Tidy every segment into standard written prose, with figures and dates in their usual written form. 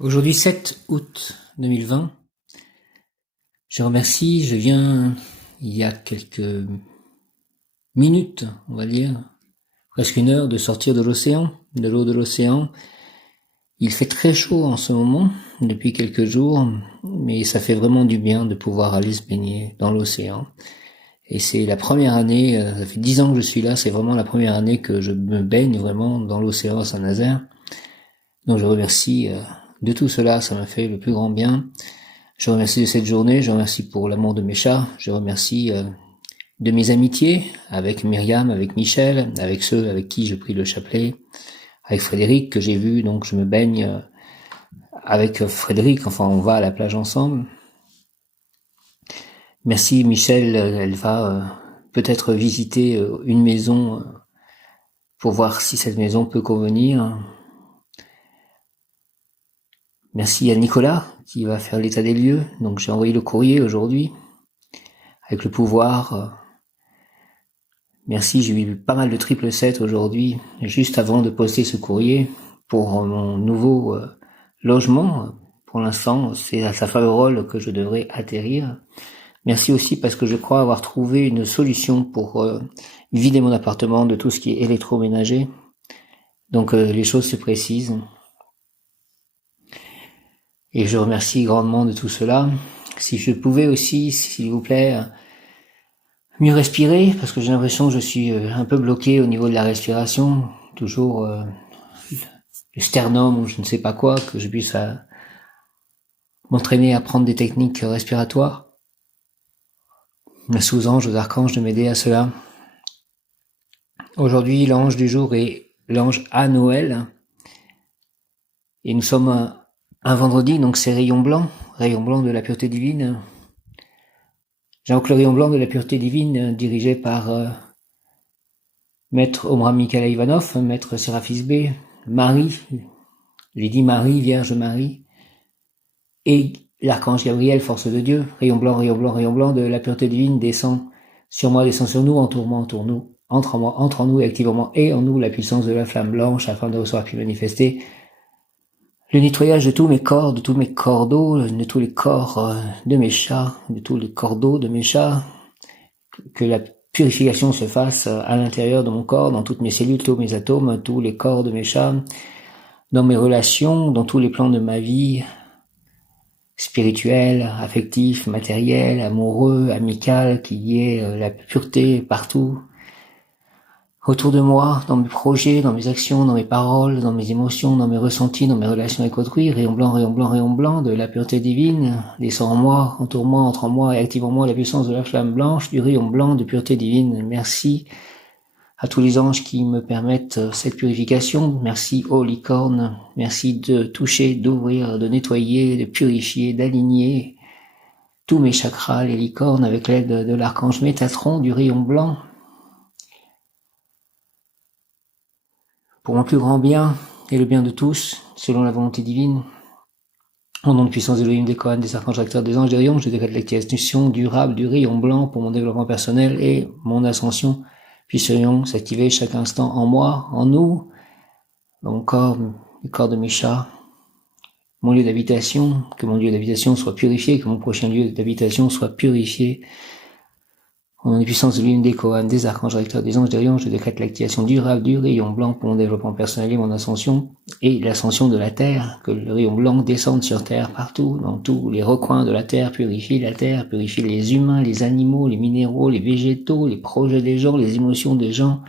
Aujourd'hui 7 août 2020, je viens il y a quelques minutes, on va dire, presque une heure, de sortir de l'océan, de l'eau de l'océan. Il fait très chaud en ce moment, depuis quelques jours, mais ça fait vraiment du bien de pouvoir aller se baigner dans l'océan. Et c'est la première année, ça fait 10 ans que je suis là, c'est vraiment la première année que je me baigne vraiment dans l'océan à Saint-Nazaire. Donc je remercie de tout cela, ça m'a fait le plus grand bien. Je remercie de cette journée, je remercie pour l'amour de mes chats, je remercie de mes amitiés avec Myriam, avec Michel, avec ceux avec qui je prie le chapelet, avec Frédéric que j'ai vu, donc je me baigne avec Frédéric, enfin on va à la plage ensemble. Merci Michel, elle va peut-être visiter une maison pour voir si cette maison peut convenir. Merci à Nicolas qui va faire l'état des lieux, donc j'ai envoyé le courrier aujourd'hui avec le pouvoir. Merci, j'ai eu pas mal de triple 7 aujourd'hui, juste avant de poster ce courrier pour mon nouveau logement. Pour l'instant, c'est à sa Faverolles que je devrais atterrir. Merci aussi parce que je crois avoir trouvé une solution pour vider mon appartement de tout ce qui est électroménager. Donc les choses se précisent. Et je remercie grandement de tout cela. Si je pouvais aussi, s'il vous plaît, mieux respirer, parce que j'ai l'impression que je suis un peu bloqué au niveau de la respiration, toujours le sternum ou je ne sais pas quoi, que je puisse m'entraîner à prendre des techniques respiratoires. Merci aux anges, aux archanges de m'aider à cela. Aujourd'hui, l'ange du jour est l'ange à Noël, et nous sommes un vendredi, donc c'est rayon blanc de la pureté divine. J'invoque le rayon blanc de la pureté divine dirigé par Maître Omram Mikhaël Ivanov, Maître Séraphis B, Marie, j'ai dit Marie, Vierge Marie, et l'archange Gabriel, force de Dieu, rayon blanc de la pureté divine, descend sur moi, descend sur nous, entoure-nous, entre en nous et activement et en nous la puissance de la flamme blanche afin de recevoir puis manifester le nettoyage de tous mes corps, de tous mes cordeaux, de tous les corps de mes chats, de tous les cordeaux de mes chats, que la purification se fasse à l'intérieur de mon corps, dans toutes mes cellules, tous mes atomes, tous les corps de mes chats, dans mes relations, dans tous les plans de ma vie, spirituel, affectif, matériel, amoureux, amical, qu'il y ait la pureté partout, autour de moi, dans mes projets, dans mes actions, dans mes paroles, dans mes émotions, dans mes ressentis, dans mes relations avec autrui, rayon blanc de la pureté divine, descend en moi, entoure moi, entre en moi et active en moi la puissance de la flamme blanche, du rayon blanc de pureté divine. Merci à tous les anges qui me permettent cette purification. Merci aux licornes. Merci de toucher, d'ouvrir, de nettoyer, de purifier, d'aligner tous mes chakras, les licornes, avec l'aide de l'archange Métatron du rayon blanc. Pour mon plus grand bien et le bien de tous, selon la volonté divine. Au nom de puissance d'Elohim, des Kohanes, des archanges acteurs, des anges, des rayons, je décrète l'activation durable du rayon blanc pour mon développement personnel et mon ascension. Puis ce rayon s'activer chaque instant en moi, en nous, dans mon corps, le corps de mes chats, mon lieu d'habitation, que mon lieu d'habitation soit purifié, que mon prochain lieu d'habitation soit purifié. Au nom des puissances de l'une des Kohanes, des archanges recteurs, des anges, des rayons, je décrète l'activation durable du rayon blanc pour mon développement personnel et mon ascension, et l'ascension de la Terre, que le rayon blanc descende sur Terre partout, dans tous les recoins de la Terre, purifie les humains, les animaux, les minéraux, les végétaux, les projets des gens, les émotions des gens,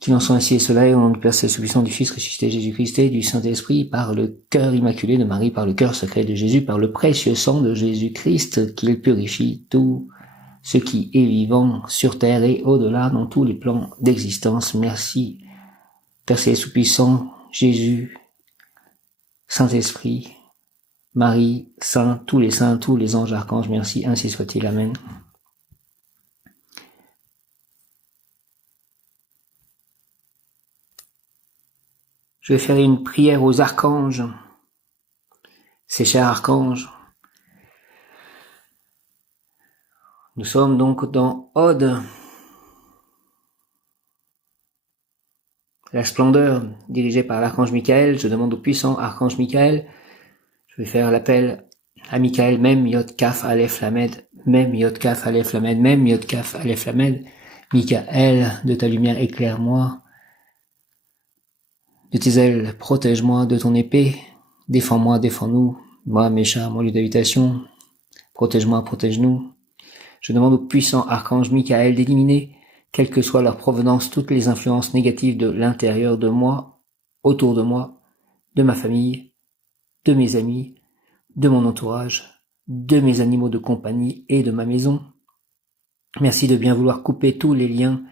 qu'il en soit ainsi et cela, et au nom du Père Céleste puissant, du Fils ressuscité Jésus-Christ et du Saint-Esprit, par le cœur immaculé de Marie, par le cœur sacré de Jésus, par le précieux sang de Jésus-Christ, qu'il purifie tout ce qui est vivant sur terre et au-delà dans tous les plans d'existence. Merci, Père Céleste tout-puissant, Jésus, Saint-Esprit, Marie, saints, tous les anges, archanges, merci, ainsi soit-il, amen. Je vais faire une prière aux archanges, ces chers archanges. Nous sommes donc dans Ode, la splendeur dirigée par l'archange Michael. Je demande au puissant archange Michael. Je vais faire l'appel à Michael, même Yod Kaf Aleph Lamed, même Yod Kaf Aleph Lamed, même Yod Kaf Aleph Lamed. Michael, de ta lumière éclaire-moi. De tes ailes, protège-moi. De ton épée, défends-moi, défends-nous. Moi, Mécha, mon lieu d'habitation, protège-moi, protège-nous. Je demande au puissant archange Michael d'éliminer, quelle que soit leur provenance, toutes les influences négatives de l'intérieur de moi, autour de moi, de ma famille, de mes amis, de mon entourage, de mes animaux de compagnie et de ma maison. Merci de bien vouloir couper tous les liens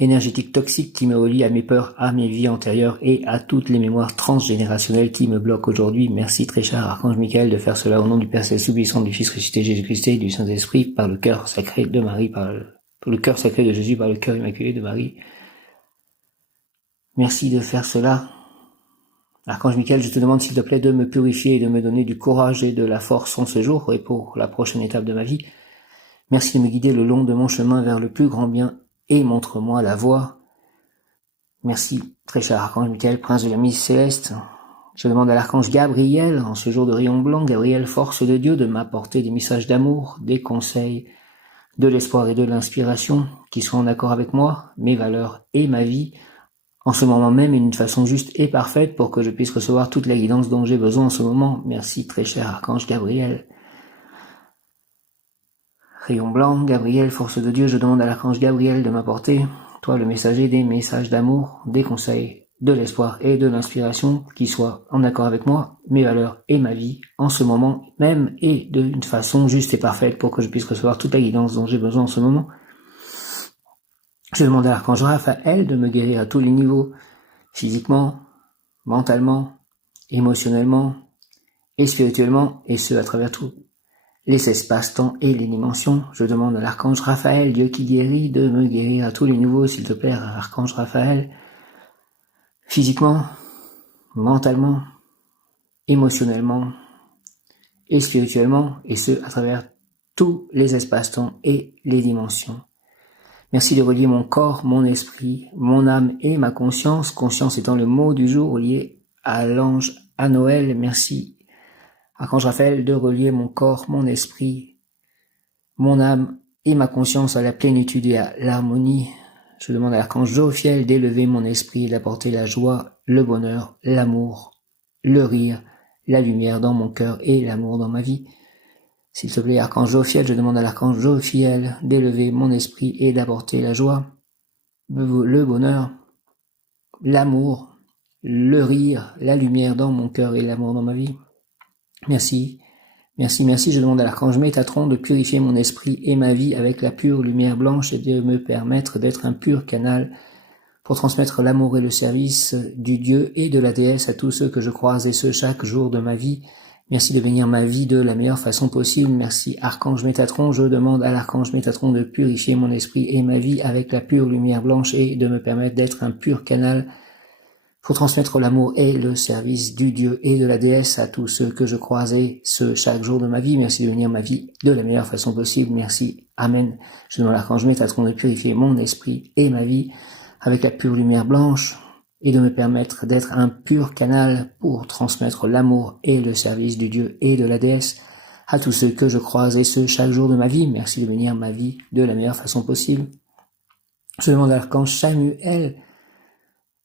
énergétiques toxiques qui me relient à mes peurs, à mes vies antérieures et à toutes les mémoires transgénérationnelles qui me bloquent aujourd'hui. Merci très cher Archange Michael de faire cela au nom du Père Céleste Tout-Puissant, du Fils ressuscité Jésus-Christ et du Saint-Esprit, par le cœur sacré de Marie, par le cœur sacré de Jésus, par le cœur immaculé de Marie. Merci de faire cela. Archange Michael, je te demande s'il te plaît de me purifier et de me donner du courage et de la force en ce jour et pour la prochaine étape de ma vie. Merci de me guider le long de mon chemin vers le plus grand bien et montre-moi la voie. Merci, très cher Archange Michael, Prince de la Mise Céleste. Je demande à l'Archange Gabriel, en ce jour de rayon blanc, Gabriel, force de Dieu, de m'apporter des messages d'amour, des conseils, de l'espoir et de l'inspiration qui soient en accord avec moi, mes valeurs et ma vie, en ce moment même, d'une façon juste et parfaite pour que je puisse recevoir toute la guidance dont j'ai besoin en ce moment. Merci, très cher Archange Gabriel. Rayon blanc, Gabriel, force de Dieu, je demande à l'archange Gabriel de m'apporter, toi le messager, des messages d'amour, des conseils, de l'espoir et de l'inspiration qui soient en accord avec moi, mes valeurs et ma vie, en ce moment même et d'une façon juste et parfaite pour que je puisse recevoir toute la guidance dont j'ai besoin en ce moment. Je demande à l'archange Raphaël de me guérir à tous les niveaux, physiquement, mentalement, émotionnellement et spirituellement, et ce à travers tout les espaces-temps et les dimensions. Je demande à l'archange Raphaël, Dieu qui guérit, de me guérir à tous les niveaux, s'il te plaît, archange Raphaël, physiquement, mentalement, émotionnellement et spirituellement, et ce, à travers tous les espaces-temps et les dimensions. Merci de relier mon corps, mon esprit, mon âme et ma conscience, conscience étant le mot du jour lié à l'ange, à Noël. Merci Archange Raphaël, de relier mon corps, mon esprit, mon âme et ma conscience à la plénitude et à l'harmonie. Je demande à l'archange Jophiel d'élever mon esprit et d'apporter la joie, le bonheur, l'amour, le rire, la lumière dans mon cœur et l'amour dans ma vie. S'il te plaît, archange Jophiel, je demande à l'archange Jophiel d'élever mon esprit et d'apporter la joie, le bonheur, l'amour, le rire, la lumière dans mon cœur et l'amour dans ma vie. Merci, merci, merci. Je demande à l'archange Métatron de purifier mon esprit et ma vie avec la pure lumière blanche et de me permettre d'être un pur canal pour transmettre l'amour et le service du Dieu et de la déesse à tous ceux que je croise et ce chaque jour de ma vie. Merci de bénir ma vie de la meilleure façon possible. Merci archange Métatron. Je demande à l'archange Métatron de purifier mon esprit et ma vie avec la pure lumière blanche et de me permettre d'être un pur canal pour transmettre l'amour et le service du Dieu et de la déesse à tous ceux que je croisais ce chaque jour de ma vie. Merci de bénir ma vie de la meilleure façon possible. Merci. Amen. Je demande à l'archange Métatron de purifier mon esprit et ma vie avec la pure lumière blanche et de me permettre d'être un pur canal pour transmettre l'amour et le service du Dieu et de la déesse à tous ceux que je croisais ce chaque jour de ma vie. Merci de bénir ma vie de la meilleure façon possible. Je demande à l'archange Samuel,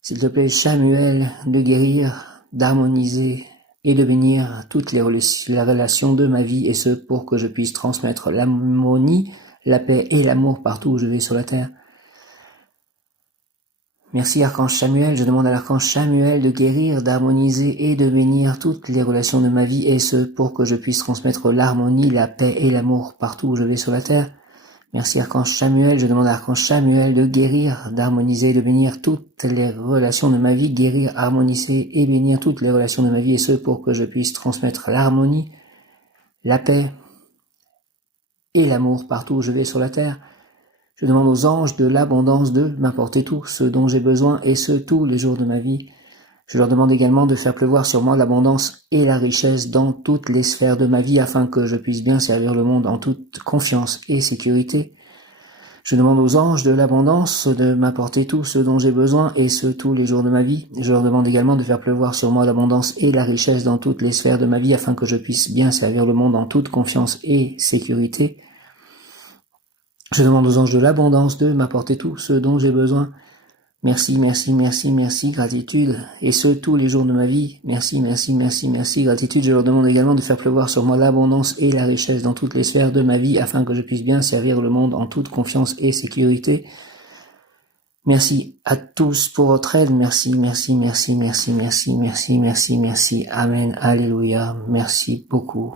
s'il te plaît, Samuel, de guérir, d'harmoniser et de bénir toutes les relations de ma vie, et ce, pour que je puisse transmettre l'harmonie, la paix et l'amour partout où je vais sur la terre. Merci archange Samuel, je demande à l'archange Samuel de guérir, d'harmoniser et de bénir toutes les relations de ma vie, et ce, pour que je puisse transmettre l'harmonie, la paix et l'amour partout où je vais sur la terre. Merci archange Samuel, je demande à l'archange Samuel de guérir, d'harmoniser et de bénir toutes les relations de ma vie, guérir, harmoniser et bénir toutes les relations de ma vie, et ce, pour que je puisse transmettre l'harmonie, la paix et l'amour partout où je vais sur la terre. Je demande aux anges de l'abondance de m'apporter tout ce dont j'ai besoin, et ce, tous les jours de ma vie. Je leur demande également de faire pleuvoir sur moi l'abondance et la richesse dans toutes les sphères de ma vie, afin que je puisse bien servir le monde en toute confiance et sécurité. Je demande aux anges de l'abondance de m'apporter tout ce dont j'ai besoin et ce tous les jours de ma vie. Je leur demande également de faire pleuvoir sur moi l'abondance et la richesse dans toutes les sphères de ma vie afin que je puisse bien servir le monde en toute confiance et sécurité. Je demande aux anges de l'abondance de m'apporter tout ce dont j'ai besoin. Merci, merci, merci, merci, gratitude. Et ce, tous les jours de ma vie. Merci, merci, merci, merci, gratitude. Je leur demande également de faire pleuvoir sur moi l'abondance et la richesse dans toutes les sphères de ma vie afin que je puisse bien servir le monde en toute confiance et sécurité. Merci à tous pour votre aide. Merci, merci, merci, merci, merci, merci, merci, merci. Amen. Alléluia. Merci beaucoup.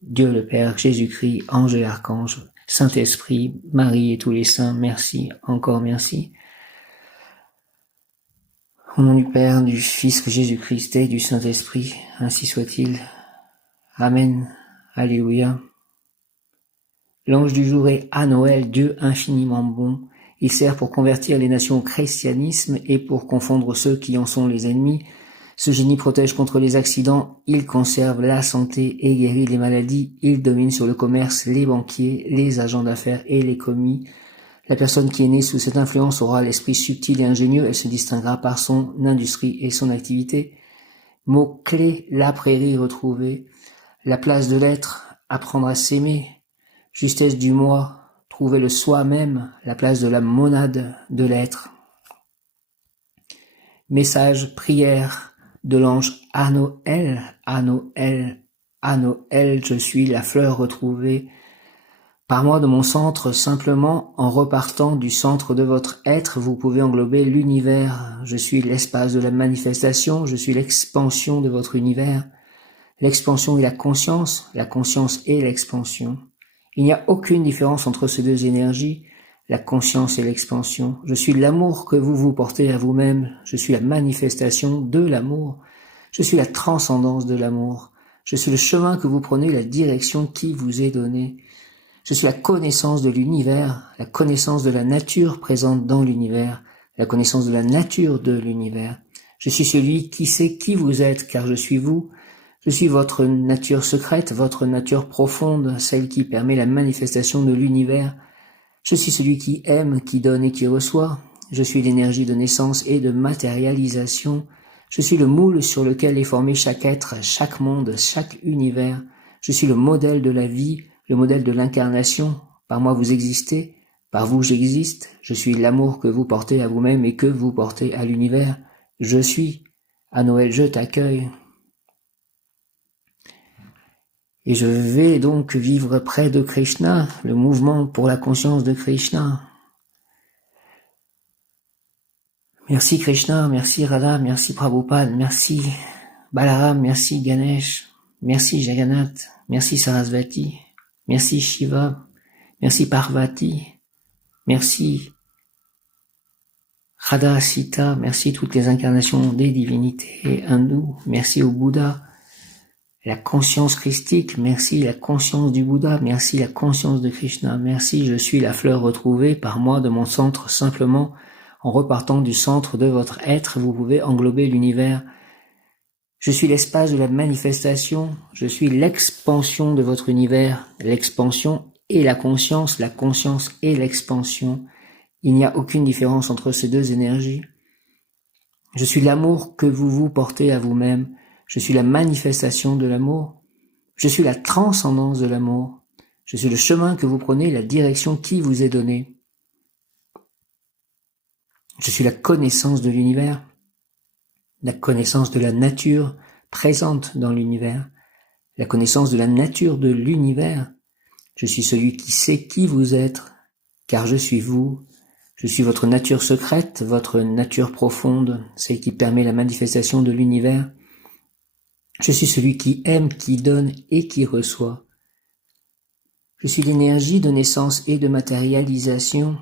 Dieu le Père, Jésus-Christ, ange et archange, Saint-Esprit, Marie et tous les saints, merci, encore merci. Au nom du Père, du Fils Jésus-Christ et du Saint-Esprit, ainsi soit-il. Amen. Alléluia. L'ange du jour est à Noël, Dieu infiniment bon. Il sert pour convertir les nations au christianisme et pour confondre ceux qui en sont les ennemis. Ce génie protège contre les accidents, il conserve la santé et guérit les maladies. Il domine sur le commerce, les banquiers, les agents d'affaires et les commis. La personne qui est née sous cette influence aura l'esprit subtil et ingénieux, elle se distinguera par son industrie et son activité. Mot-clé, la prairie retrouvée, la place de l'être, apprendre à s'aimer, justesse du moi, trouver le soi-même, la place de la monade de l'être. Message, prière de l'ange à Noël, à Noël, à Noël, je suis la fleur retrouvée. Par moi de mon centre, simplement, en repartant du centre de votre être, vous pouvez englober l'univers. Je suis l'espace de la manifestation, je suis l'expansion de votre univers. L'expansion est la conscience est l'expansion. Il n'y a aucune différence entre ces deux énergies, la conscience et l'expansion. Je suis l'amour que vous vous portez à vous-même, je suis la manifestation de l'amour, je suis la transcendance de l'amour, je suis le chemin que vous prenez, la direction qui vous est donnée. Je suis la connaissance de l'univers, la connaissance de la nature présente dans l'univers, la connaissance de la nature de l'univers. Je suis celui qui sait qui vous êtes, car je suis vous. Je suis votre nature secrète, votre nature profonde, celle qui permet la manifestation de l'univers. Je suis celui qui aime, qui donne et qui reçoit. Je suis l'énergie de naissance et de matérialisation. Je suis le moule sur lequel est formé chaque être, chaque monde, chaque univers. Je suis le modèle de la vie, le modèle de l'incarnation. Par moi vous existez, par vous j'existe. Je suis l'amour que vous portez à vous-même et que vous portez à l'univers. Je suis. À Noël, je t'accueille. Et je vais donc vivre près de Krishna, le mouvement pour la conscience de Krishna. Merci Krishna, merci Radha, merci Prabhupada, merci Balaram, merci Ganesh, merci Jagannath, merci Sarasvati, merci Shiva, merci Parvati, merci Radha Sita, merci toutes les incarnations des divinités hindoues, merci au Bouddha, la conscience christique, merci la conscience du Bouddha, merci la conscience de Krishna, merci je suis la fleur retrouvée par moi de mon centre simplement. En repartant du centre de votre être, vous pouvez englober l'univers. Je suis l'espace de la manifestation, je suis l'expansion de votre univers, l'expansion et la conscience et l'expansion. Il n'y a aucune différence entre ces deux énergies. Je suis l'amour que vous vous portez à vous-même, je suis la manifestation de l'amour, je suis la transcendance de l'amour, je suis le chemin que vous prenez, la direction qui vous est donnée. Je suis la connaissance de l'univers, la connaissance de la nature présente dans l'univers, la connaissance de la nature de l'univers. Je suis celui qui sait qui vous êtes, car je suis vous. Je suis votre nature secrète, votre nature profonde, celle qui permet la manifestation de l'univers. Je suis celui qui aime, qui donne et qui reçoit. Je suis l'énergie de naissance et de matérialisation.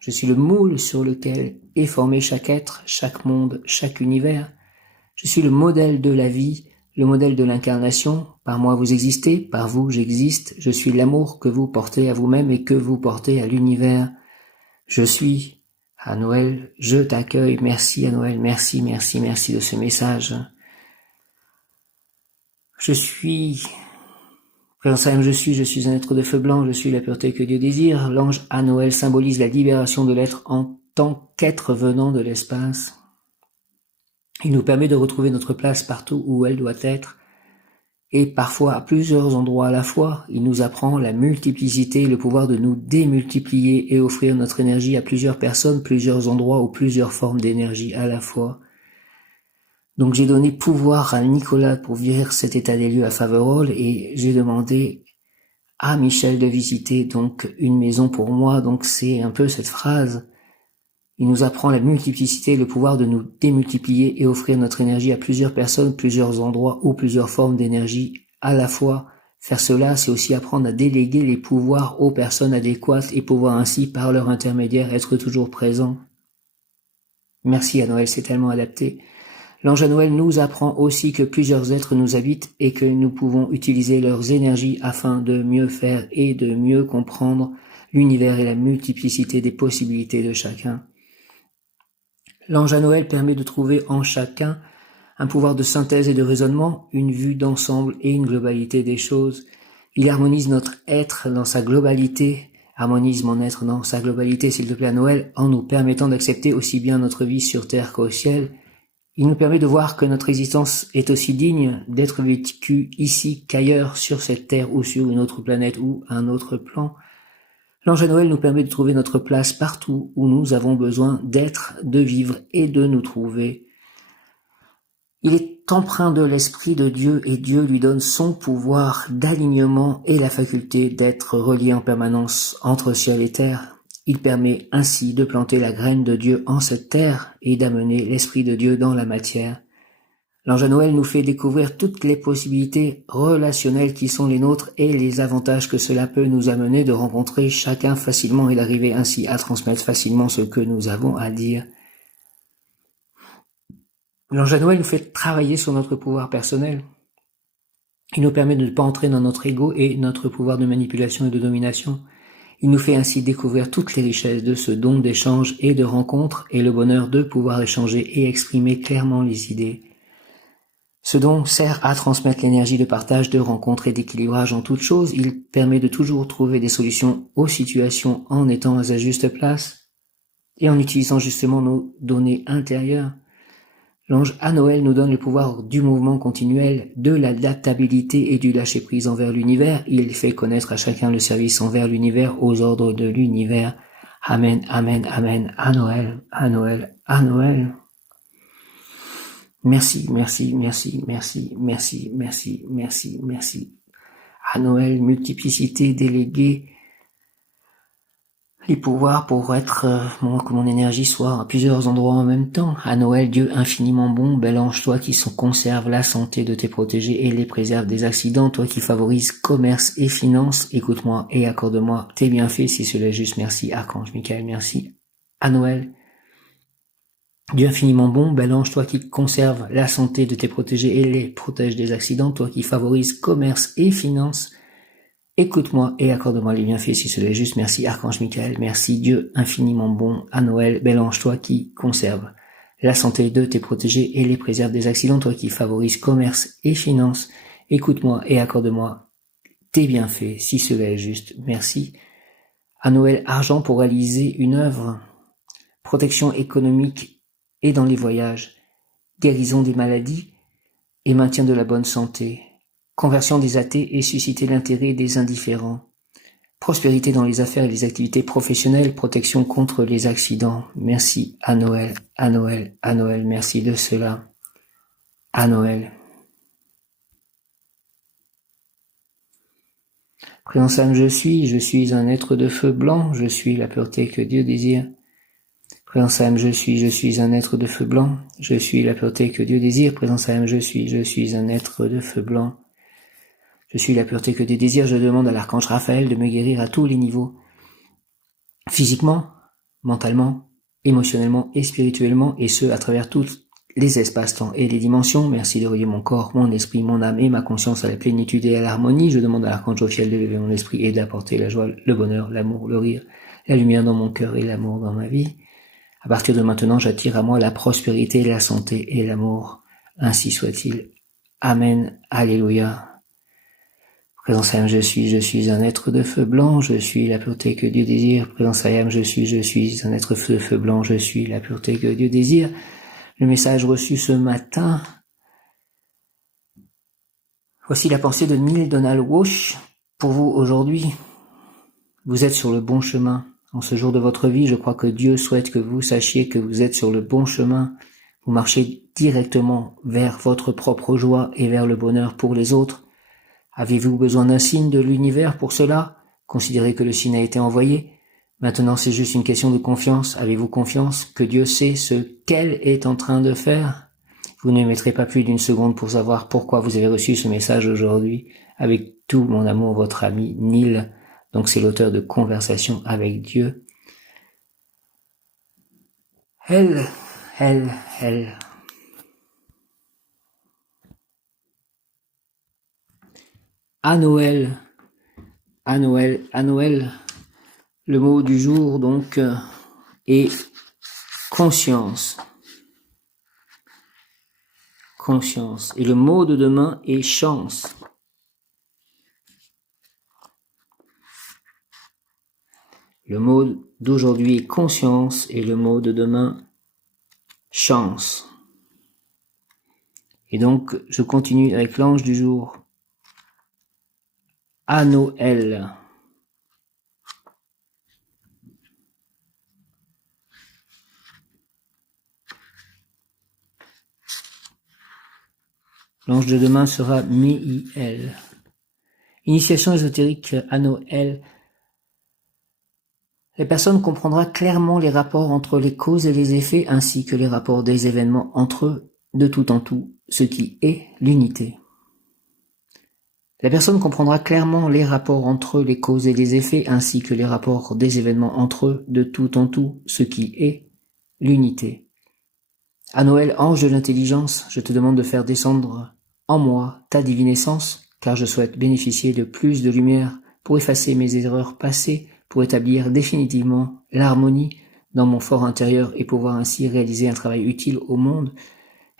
Je suis le moule sur lequel est formé chaque être, chaque monde, chaque univers. Je suis le modèle de la vie, le modèle de l'incarnation. Par moi vous existez, par vous j'existe. Je suis l'amour que vous portez à vous-même et que vous portez à l'univers. Je suis. À Noël, je t'accueille. Merci à Noël, merci, merci, merci de ce message. Je suis Présence à M, je suis un être de feu blanc, je suis la pureté que Dieu désire. L'ange Anoël symbolise la libération de l'être en tant qu'être venant de l'espace. Il nous permet de retrouver notre place partout où elle doit être, et parfois à plusieurs endroits à la fois. Il nous apprend la multiplicité et le pouvoir de nous démultiplier et offrir notre énergie à plusieurs personnes, plusieurs endroits ou plusieurs formes d'énergie à la fois. Donc j'ai donné pouvoir à Nicolas pour vivre cet état des lieux à Faverolles et j'ai demandé à Michel de visiter donc une maison pour moi. Donc c'est un peu cette phrase. Il nous apprend la multiplicité et le pouvoir de nous démultiplier et offrir notre énergie à plusieurs personnes, plusieurs endroits ou plusieurs formes d'énergie à la fois. Faire cela, c'est aussi apprendre à déléguer les pouvoirs aux personnes adéquates et pouvoir ainsi, par leur intermédiaire, être toujours présent. Merci à Noël, c'est tellement adapté. L'ange à Noël nous apprend aussi que plusieurs êtres nous habitent et que nous pouvons utiliser leurs énergies afin de mieux faire et de mieux comprendre l'univers et la multiplicité des possibilités de chacun. L'ange à Noël permet de trouver en chacun un pouvoir de synthèse et de raisonnement, une vue d'ensemble et une globalité des choses. Il harmonise notre être dans sa globalité. Harmonise mon être dans sa globalité, s'il te plaît, à Noël, en nous permettant d'accepter aussi bien notre vie sur terre qu'au ciel. Il nous permet de voir que notre existence est aussi digne d'être vécue ici qu'ailleurs, sur cette terre ou sur une autre planète ou un autre plan. L'ange à Noël nous permet de trouver notre place partout où nous avons besoin d'être, de vivre et de nous trouver. Il est empreint de l'Esprit de Dieu et Dieu lui donne son pouvoir d'alignement et la faculté d'être relié en permanence entre ciel et terre. Il permet ainsi de planter la graine de Dieu en cette terre et d'amener l'Esprit de Dieu dans la matière. L'ange à Noël nous fait découvrir toutes les possibilités relationnelles qui sont les nôtres et les avantages que cela peut nous amener de rencontrer chacun facilement et d'arriver ainsi à transmettre facilement ce que nous avons à dire. L'ange à Noël nous fait travailler sur notre pouvoir personnel. Il nous permet de ne pas entrer dans notre ego et notre pouvoir de manipulation et de domination. Il nous fait ainsi découvrir toutes les richesses de ce don d'échange et de rencontre et le bonheur de pouvoir échanger et exprimer clairement les idées. Ce don sert à transmettre l'énergie de partage, de rencontre et d'équilibrage en toutes choses. Il permet de toujours trouver des solutions aux situations en étant à sa juste place et en utilisant justement nos données intérieures. L'ange à Noël nous donne le pouvoir du mouvement continuel, de l'adaptabilité et du lâcher-prise envers l'univers. Il fait connaître à chacun le service envers l'univers, aux ordres de l'univers. Amen, amen, amen. À Noël, à Noël, à Noël. Merci, merci, merci, merci, merci, merci, merci, merci. À Noël, multiplicité déléguée. Les pouvoirs pour être que mon énergie soit à plusieurs endroits en même temps. À Noël, Dieu infiniment bon, bel ange, toi qui conserve la santé de tes protégés et les préserve des accidents, toi qui favorises commerce et finances, écoute-moi et accorde-moi tes bienfaits si cela est juste. Merci, Archange Michael, merci. À Noël, Dieu infiniment bon, bel ange, toi qui conserve la santé de tes protégés et les protège des accidents, toi qui favorises commerce et finances, écoute-moi et accorde-moi les bienfaits si cela est juste. Merci Archange Michael, merci Dieu infiniment bon. À Noël, bel ange, toi qui conserve la santé de tes protégés et les préserve des accidents, toi qui favorises commerce et finances, écoute-moi et accorde-moi tes bienfaits si cela est juste. Merci. À Noël, argent pour réaliser une œuvre, protection économique et dans les voyages, guérison des maladies et maintien de la bonne santé. Conversion des athées et susciter l'intérêt des indifférents. Prospérité dans les affaires et les activités professionnelles, protection contre les accidents. Merci à Noël, à Noël, à Noël, merci de cela. À Noël. Présence âme, je suis un être de feu blanc, je suis la pureté que Dieu désire. Présence âme, je suis un être de feu blanc, je suis la pureté que Dieu désire. Présence âme, je suis un être de feu blanc. Je suis la pureté que Dieu désire, je demande à l'archange Raphaël de me guérir à tous les niveaux. Physiquement, mentalement, émotionnellement et spirituellement, et ce, à travers tous les espaces-temps et les dimensions. Merci de relier mon corps, mon esprit, mon âme et ma conscience à la plénitude et à l'harmonie. Je demande à l'archange Jophiel de lever mon esprit et d'apporter la joie, le bonheur, l'amour, le rire, la lumière dans mon cœur et l'amour dans ma vie. À partir de maintenant, j'attire à moi la prospérité, la santé et l'amour. Ainsi soit-il. Amen. Alléluia. Présence Ayam, je suis un être de feu blanc, je suis la pureté que Dieu désire. Présence Ayam, je suis un être de feu blanc, je suis la pureté que Dieu désire. Le message reçu ce matin. Voici la pensée de Neale Donald Walsch pour vous aujourd'hui. Vous êtes sur le bon chemin. En ce jour de votre vie, je crois que Dieu souhaite que vous sachiez que vous êtes sur le bon chemin. Vous marchez directement vers votre propre joie et vers le bonheur pour les autres. Avez-vous besoin d'un signe de l'univers pour cela? Considérez que le signe a été envoyé. Maintenant, c'est juste une question de confiance. Avez-vous confiance que Dieu sait ce qu'elle est en train de faire? Vous ne mettrez pas plus d'une seconde pour savoir pourquoi vous avez reçu ce message aujourd'hui. Avec tout mon amour, votre ami Neale. Donc c'est l'auteur de Conversation avec Dieu. Elle. À Noël, le mot du jour donc est conscience. Conscience. Et le mot de demain est chance. Le mot d'aujourd'hui est conscience et le mot de demain, chance. Et donc, je continue avec l'ange du jour. À Noël. L'ange de demain sera Mihiel. Initiation ésotérique à Noël. La personne comprendra clairement les rapports entre les causes et les effets ainsi que les rapports des événements entre eux, de tout en tout, ce qui est l'unité. La personne comprendra clairement les rapports entre les causes et les effets ainsi que les rapports des événements entre eux, de tout en tout, ce qui est l'unité. À Noël, ange de l'intelligence, je te demande de faire descendre en moi ta divine essence, car je souhaite bénéficier de plus de lumière pour effacer mes erreurs passées, pour établir définitivement l'harmonie dans mon fort intérieur et pouvoir ainsi réaliser un travail utile au monde.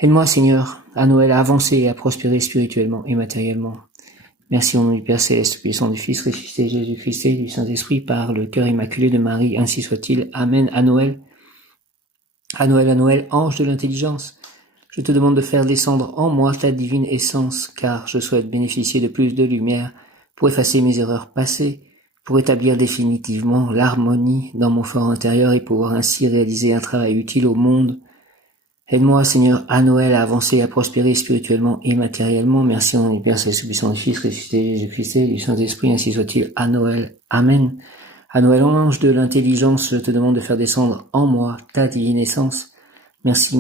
Aide-moi, Seigneur, à Noël à avancer et à prospérer spirituellement et matériellement. Merci au nom du Père Céleste, puissant du Fils ressuscité Jésus-Christ et du Saint-Esprit, par le cœur immaculé de Marie, ainsi soit-il. Amen. À Noël, ange de l'intelligence, je te demande de faire descendre en moi ta divine essence, car je souhaite bénéficier de plus de lumière pour effacer mes erreurs passées, pour établir définitivement l'harmonie dans mon fort intérieur et pouvoir ainsi réaliser un travail utile au monde. Aide-moi, Seigneur, à Noël à avancer et à prospérer spirituellement et matériellement. Merci au nom du Père Céleste, puissant du Fils ressuscité Jésus-Christ et du Saint-Esprit, ainsi soit-il. À Noël. Amen. À Noël, ange de l'intelligence, je te demande de faire descendre en moi ta divine essence. Merci,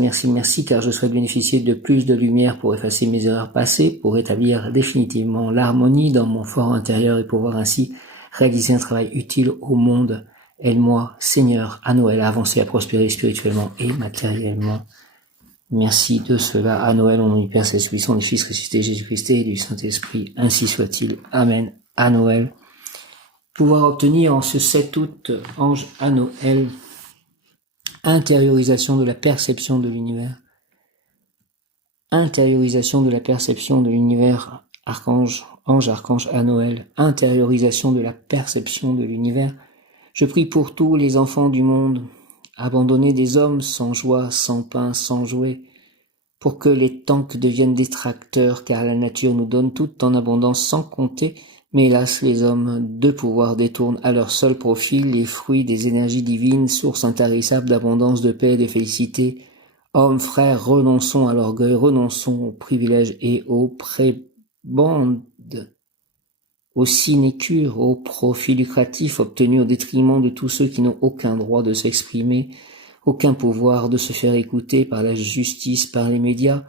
car je souhaite bénéficier de plus de lumière pour effacer mes erreurs passées, pour établir définitivement l'harmonie dans mon fort intérieur et pouvoir ainsi réaliser un travail utile au monde. Aide-moi, Seigneur, à Noël à avancer, à prospérer spirituellement et matériellement. Merci de cela. À Noël, au nom du Père Céleste, puissant du Fils ressuscité Jésus-Christ et du Saint-Esprit, ainsi soit-il. Amen. À Noël. Pouvoir obtenir en ce 7 août, ange à Noël, intériorisation de la perception de l'univers. Intériorisation de la perception de l'univers, archange à Noël. Intériorisation de la perception de l'univers. Je prie pour tous les enfants du monde, abandonnés des hommes sans joie, sans pain, sans jouet, pour que les tanks deviennent des tracteurs, car la nature nous donne tout en abondance sans compter, mais hélas les hommes de pouvoir détournent à leur seul profit les fruits des énergies divines, source intarissable d'abondance, de paix et de félicité. Hommes, frères, renonçons à l'orgueil, renonçons aux privilèges et aux prébendes, aux sinécures, aux profits lucratifs obtenus au détriment de tous ceux qui n'ont aucun droit de s'exprimer, aucun pouvoir de se faire écouter par la justice, par les médias.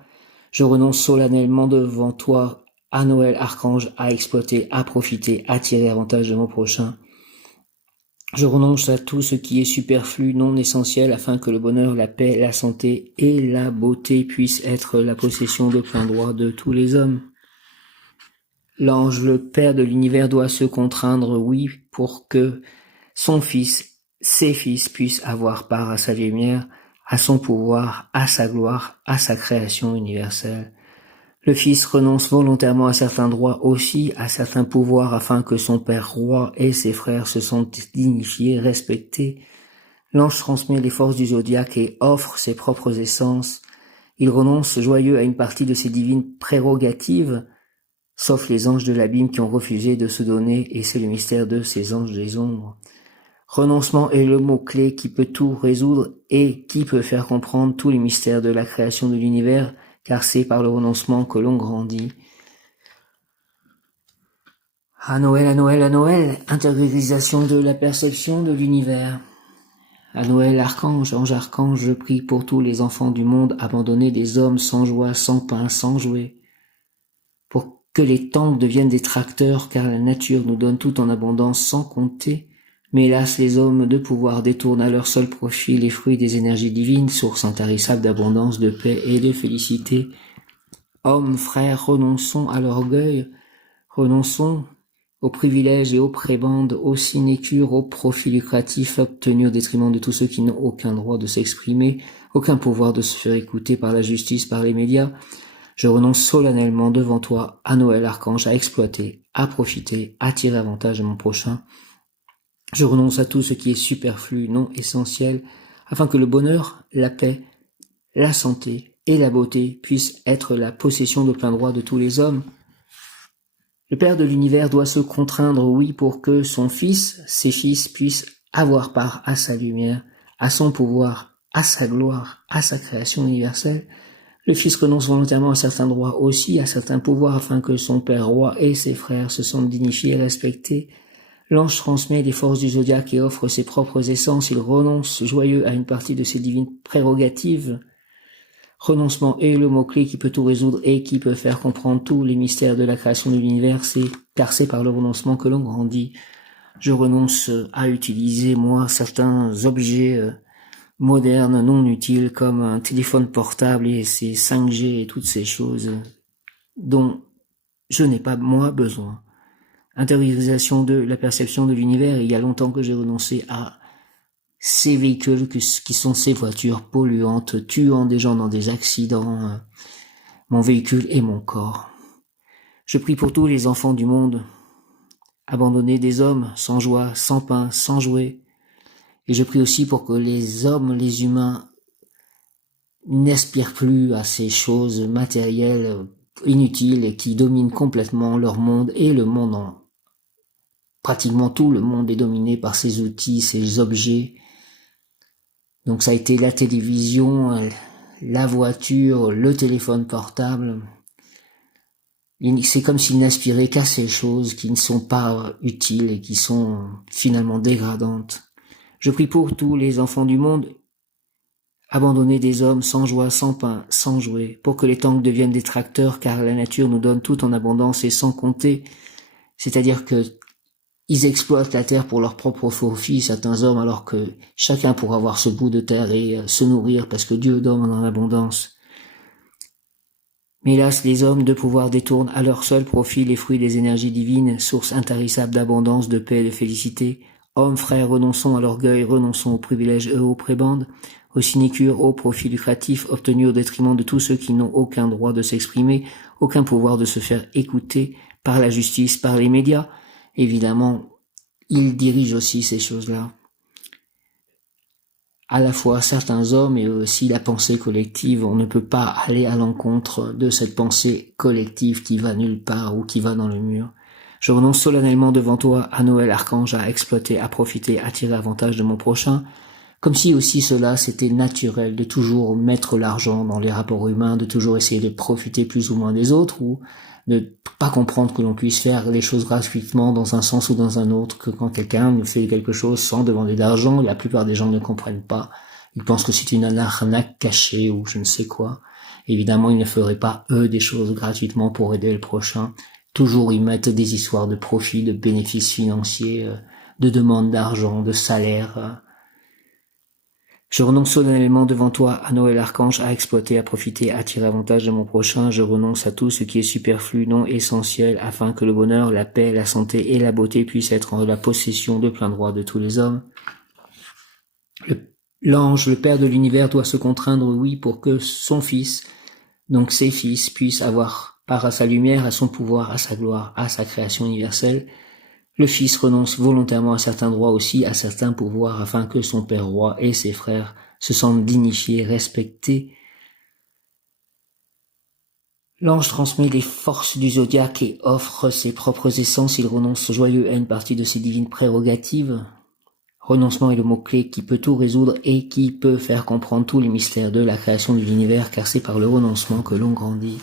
Je renonce solennellement devant toi, à Noël, archange, à exploiter, à profiter, à tirer avantage de mon prochain. Je renonce à tout ce qui est superflu, non essentiel, afin que le bonheur, la paix, la santé et la beauté puissent être la possession de plein droit de tous les hommes. L'ange, le Père de l'univers, doit se contraindre, oui, pour que son fils, ses fils puissent avoir part à sa lumière, à son pouvoir, à sa gloire, à sa création universelle. Le Fils renonce volontairement à certains droits aussi, à certains pouvoirs, afin que son Père roi et ses frères se sentent dignifiés, respectés. L'ange transmet les forces du zodiaque et offre ses propres essences. Il renonce joyeux à une partie de ses divines prérogatives, sauf les anges de l'abîme qui ont refusé de se donner, et c'est le mystère de ces anges des ombres. Renoncement est le mot-clé qui peut tout résoudre et qui peut faire comprendre tous les mystères de la création de l'univers, car c'est par le renoncement que l'on grandit. À Noël, à Noël, à Noël, intériorisation de la perception de l'univers. À Noël, archange, ange archange, je prie pour tous les enfants du monde abandonnés des hommes sans joie, sans pain, sans jouet. Pour que les tanks deviennent des tracteurs, car la nature nous donne tout en abondance sans compter. Mais hélas, les hommes de pouvoir détournent à leur seul profit les fruits des énergies divines, source intarissable d'abondance, de paix et de félicité. Hommes, frères, renonçons à l'orgueil, renonçons aux privilèges et aux prébendes, aux sinécures, aux profits lucratifs obtenus au détriment de tous ceux qui n'ont aucun droit de s'exprimer, aucun pouvoir de se faire écouter par la justice, par les médias. Je renonce solennellement devant toi, à Noël archange, à exploiter, à profiter, à tirer avantage de mon prochain. Je renonce à tout ce qui est superflu, non essentiel, afin que le bonheur, la paix, la santé et la beauté puissent être la possession de plein droit de tous les hommes. Le Père de l'univers doit se contraindre, oui, pour que son Fils, ses fils, puissent avoir part à sa lumière, à son pouvoir, à sa gloire, à sa création universelle. Le Fils renonce volontairement à certains droits aussi, à certains pouvoirs, afin que son Père roi et ses frères se sentent dignifiés et respectés. L'ange transmet les forces du zodiaque et offre ses propres essences. Il renonce joyeux à une partie de ses divines prérogatives. Renoncement est le mot-clé qui peut tout résoudre et qui peut faire comprendre tous les mystères de la création de l'univers, car c'est par le renoncement que l'on grandit. Je renonce à utiliser, moi, certains objets modernes, non utiles, comme un téléphone portable et ses 5G et toutes ces choses dont je n'ai pas, moi, besoin. Intériorisation de la perception de l'univers. Il y a longtemps que j'ai renoncé à ces véhicules qui sont ces voitures polluantes, tuant des gens dans des accidents, mon véhicule et mon corps. Je prie pour tous les enfants du monde, abandonnés des hommes, sans joie, sans pain, sans jouet. Et je prie aussi pour que les hommes, les humains, n'aspirent plus à ces choses matérielles inutiles et qui dominent complètement leur monde et le monde en pratiquement tout le monde est dominé par ces outils, ces objets. Donc ça a été la télévision, la voiture, le téléphone portable. C'est comme s'ils n'aspiraient qu'à ces choses qui ne sont pas utiles et qui sont finalement dégradantes. Je prie pour tous les enfants du monde, abandonnés des hommes, sans joie, sans pain, sans jouet, pour que les tanks deviennent des tracteurs, car la nature nous donne tout en abondance et sans compter. C'est-à-dire que ils exploitent la terre pour leur propre profit, certains hommes, alors que chacun pourra avoir ce bout de terre et se nourrir parce que Dieu donne en abondance. Mais hélas, les hommes de pouvoir détournent à leur seul profit les fruits des énergies divines, source intarissable d'abondance, de paix et de félicité. Hommes, frères, renonçons à l'orgueil, renonçons aux privilèges et aux prébendes, aux sinécures, aux profits lucratifs obtenus au détriment de tous ceux qui n'ont aucun droit de s'exprimer, aucun pouvoir de se faire écouter par la justice, par les médias. Évidemment, il dirige aussi ces choses-là. À la fois certains hommes et aussi la pensée collective. On ne peut pas aller à l'encontre de cette pensée collective qui va nulle part ou qui va dans le mur. Je renonce solennellement devant toi, à Noël archange, à exploiter, à profiter, à tirer avantage de mon prochain, comme si aussi cela c'était naturel de toujours mettre l'argent dans les rapports humains, de toujours essayer de profiter plus ou moins des autres, ou de pas comprendre que l'on puisse faire les choses gratuitement dans un sens ou dans un autre, que quand quelqu'un nous fait quelque chose sans demander d'argent, la plupart des gens ne comprennent pas. Ils pensent que c'est une arnaque cachée ou je ne sais quoi. Évidemment, ils ne feraient pas, eux, des choses gratuitement pour aider le prochain. Toujours, ils mettent des histoires de profit, de bénéfices financiers, de demandes d'argent, de salaire. Je renonce solennellement devant toi, à Noël archange, à exploiter, à profiter, à tirer avantage de mon prochain. Je renonce à tout ce qui est superflu, non essentiel, afin que le bonheur, la paix, la santé et la beauté puissent être en la possession de plein droit de tous les hommes. L'ange, le Père de l'univers, doit se contraindre, oui, pour que son Fils, donc ses fils, puissent avoir par à sa lumière, à son pouvoir, à sa gloire, à sa création universelle, le Fils renonce volontairement à certains droits aussi, à certains pouvoirs, afin que son Père roi et ses frères se sentent dignifiés, respectés. L'ange transmet les forces du zodiaque et offre ses propres essences. Il renonce joyeux à une partie de ses divines prérogatives. Renoncement est le mot-clé qui peut tout résoudre et qui peut faire comprendre tous les mystères de la création de l'univers, car c'est par le renoncement que l'on grandit.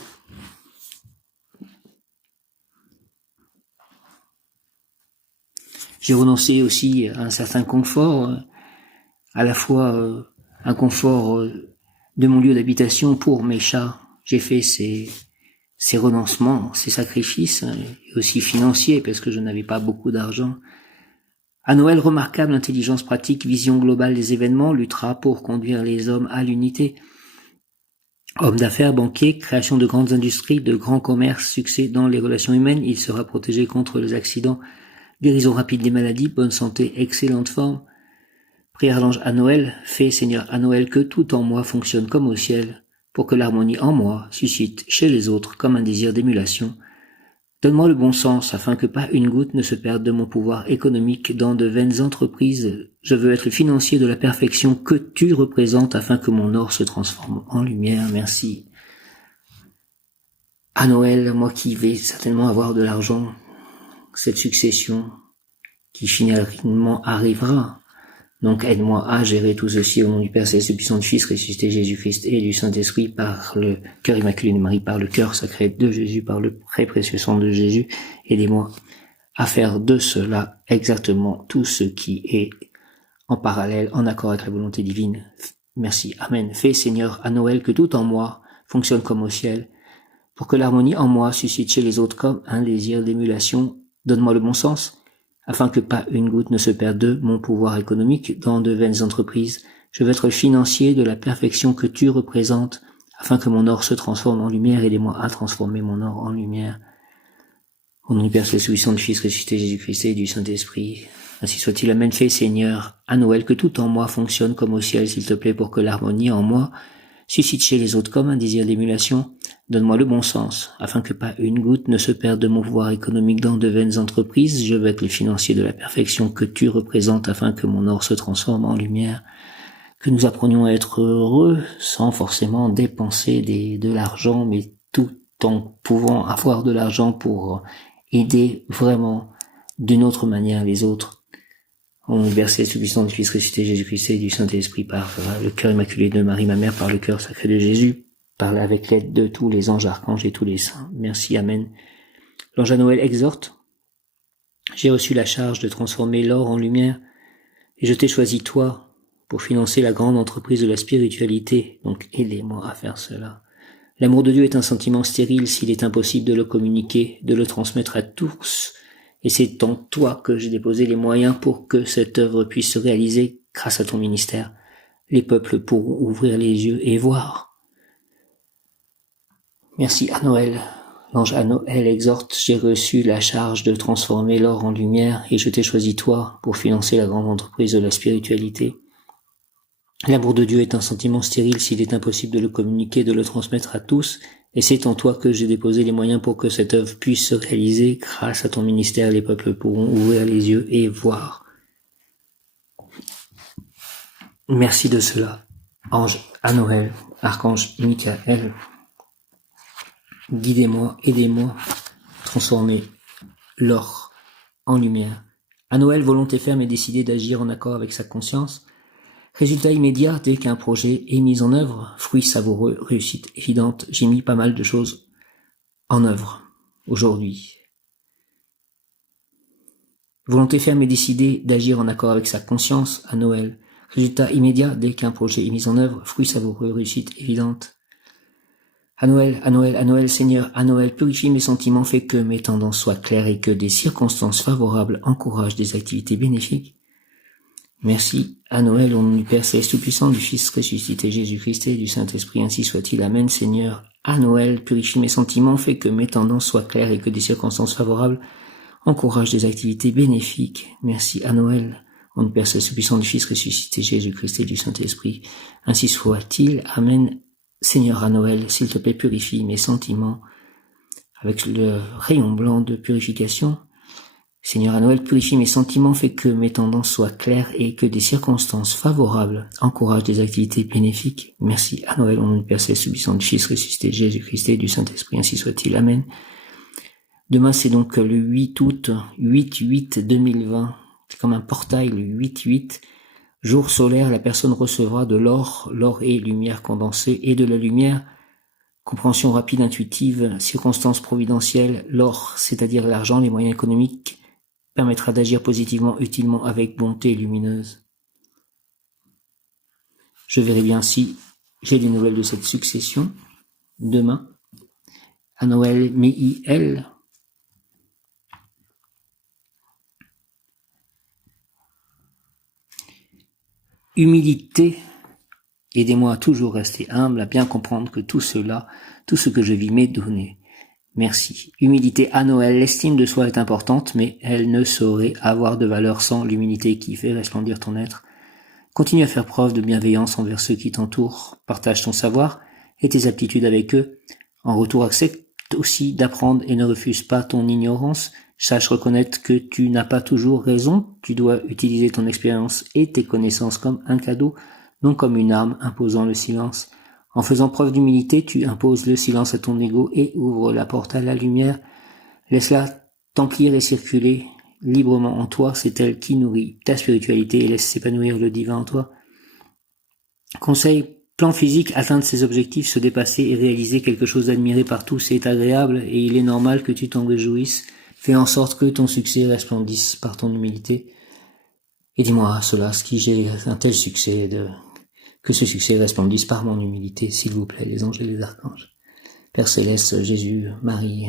J'ai renoncé aussi à un certain confort, à la fois un confort de mon lieu d'habitation pour mes chats. J'ai fait ces renoncements, ces sacrifices, et aussi financiers, parce que je n'avais pas beaucoup d'argent. À Noël, remarquable intelligence pratique, vision globale des événements, luttera pour conduire les hommes à l'unité. Homme d'affaires, banquier, création de grandes industries, de grands commerces, succès dans les relations humaines, il sera protégé contre les accidents, guérison rapide des maladies, bonne santé, excellente forme. Prière l'ange à Noël, fais Seigneur à Noël que tout en moi fonctionne comme au ciel, pour que l'harmonie en moi suscite chez les autres comme un désir d'émulation. Donne-moi le bon sens afin que pas une goutte ne se perde de mon pouvoir économique dans de vaines entreprises. Je veux être le financier de la perfection que tu représentes afin que mon or se transforme en lumière. Merci. À Noël, moi qui vais certainement avoir de l'argent, cette succession qui finalement arrivera. Donc aide-moi à gérer tout ceci au nom du Père Céleste, du puissant du Fils, ressuscité Jésus-Christ et du Saint-Esprit, par le cœur immaculé de Marie, par le cœur sacré de Jésus, par le très précieux sang de Jésus. Aidez-moi à faire de cela exactement tout ce qui est en parallèle, en accord avec la volonté divine. Merci. Amen. Fais Seigneur à Noël que tout en moi fonctionne comme au ciel, pour que l'harmonie en moi suscite chez les autres comme un désir d'émulation. Donne-moi le bon sens, afin que pas une goutte ne se perde de mon pouvoir économique dans de vaines entreprises. Je veux être financier de la perfection que tu représentes, afin que mon or se transforme en lumière. Aidez-moi à transformer mon or en lumière. Au nom du Père Céleste, du Fils ressuscité Jésus-Christ et du Saint-Esprit. Ainsi soit-il. Amen. Fais Seigneur à Noël que tout en moi fonctionne comme au ciel, s'il te plaît, pour que l'harmonie en moi suscite chez les autres comme un désir d'émulation. Donne-moi le bon sens, afin que pas une goutte ne se perde de mon pouvoir économique dans de vaines entreprises. Je veux être le financier de la perfection que tu représentes, afin que mon or se transforme en lumière. Que nous apprenions à être heureux sans forcément dépenser de l'argent, mais tout en pouvant avoir de l'argent pour aider vraiment d'une autre manière les autres. Au nom du Père Céleste, du puissant du Fils ressuscité Jésus-Christ et du Saint-Esprit, par le cœur immaculé de Marie, ma mère, par le cœur sacré de Jésus, par avec l'aide de tous les anges, archanges et tous les saints. Merci, Amen. L'ange à Noël exhorte. J'ai reçu la charge de transformer l'or en lumière, et je t'ai choisi toi pour financer la grande entreprise de la spiritualité. Donc aidez-moi à faire cela. L'amour de Dieu est un sentiment stérile s'il est impossible de le communiquer, de le transmettre à tous. Et c'est en toi que j'ai déposé les moyens pour que cette œuvre puisse se réaliser grâce à ton ministère. Les peuples pourront ouvrir les yeux et voir. Merci à Noël. L'ange à Noël exhorte, j'ai reçu la charge de transformer l'or en lumière et je t'ai choisi toi pour financer la grande entreprise de la spiritualité. L'amour de Dieu est un sentiment stérile s'il est impossible de le communiquer, de le transmettre à tous. Et c'est en toi que j'ai déposé les moyens pour que cette œuvre puisse se réaliser. Grâce à ton ministère, les peuples pourront ouvrir les yeux et voir. Merci de cela. Ange à Noël, archange Michael, guidez-moi, aidez-moi, transformez l'or en lumière. À Noël, volonté ferme et décidée d'agir en accord avec sa conscience. Résultat immédiat dès qu'un projet est mis en œuvre, fruit savoureux, réussite évidente. J'ai mis pas mal de choses en œuvre aujourd'hui. Volonté ferme et décidée d'agir en accord avec sa conscience à Noël. Résultat immédiat dès qu'un projet est mis en œuvre, fruit savoureux, réussite évidente. À Noël, Seigneur, à Noël, purifie mes sentiments, fais que mes tendances soient claires et que des circonstances favorables encouragent des activités bénéfiques. Merci à Noël, au nom du Père Céleste tout-puissant, du Fils ressuscité Jésus-Christ et du Saint-Esprit, ainsi soit-il. Amen. Seigneur, à Noël, purifie mes sentiments, fais que mes tendances soient claires et que des circonstances favorables encouragent des activités bénéfiques. Merci à Noël, au nom du Père Céleste tout-puissant, du Fils ressuscité Jésus-Christ et du Saint-Esprit, ainsi soit-il. Amen. Seigneur, à Noël, s'il te plaît, purifie mes sentiments, avec le rayon blanc de purification. Seigneur, à Noël, purifie mes sentiments, fais que mes tendances soient claires et que des circonstances favorables encouragent des activités bénéfiques. Merci à Noël, au nom du Père Céleste, subissant du Fils ressuscité, Jésus-Christ et du Saint-Esprit, ainsi soit-il. Amen. Demain, c'est donc le 8 août, 8-8-2020. C'est comme un portail, le 8-8. Jour solaire, la personne recevra de l'or, l'or est lumière condensée, et de la lumière, compréhension rapide, intuitive, circonstances providentielles, l'or, c'est-à-dire l'argent, les moyens économiques, permettra d'agir positivement, utilement, avec bonté lumineuse. Je verrai bien si j'ai des nouvelles de cette succession demain. À Noël, Mi'il. Humilité. Aidez-moi à toujours rester humble, à bien comprendre que tout ce que je vis m'est donné. Merci. Humilité à Noël. L'estime de soi est importante, mais elle ne saurait avoir de valeur sans l'humilité qui fait resplendir ton être. Continue à faire preuve de bienveillance envers ceux qui t'entourent. Partage ton savoir et tes aptitudes avec eux. En retour, accepte aussi d'apprendre et ne refuse pas ton ignorance. Sache reconnaître que tu n'as pas toujours raison. Tu dois utiliser ton expérience et tes connaissances comme un cadeau, non comme une arme imposant le silence. En faisant preuve d'humilité, tu imposes le silence à ton ego et ouvres la porte à la lumière. Laisse-la t'emplir et circuler librement en toi, c'est elle qui nourrit ta spiritualité et laisse s'épanouir le divin en toi. Conseil, plan physique, atteindre ses objectifs, se dépasser et réaliser quelque chose d'admiré par tous, c'est agréable et il est normal que tu t'en réjouisses. Fais en sorte que ton succès resplendisse par ton humilité. Et dis-moi cela, ce qui j'ai un tel succès que ce succès resplendisse par mon humilité, s'il vous plaît, les anges et les archanges. Père Céleste, Jésus, Marie,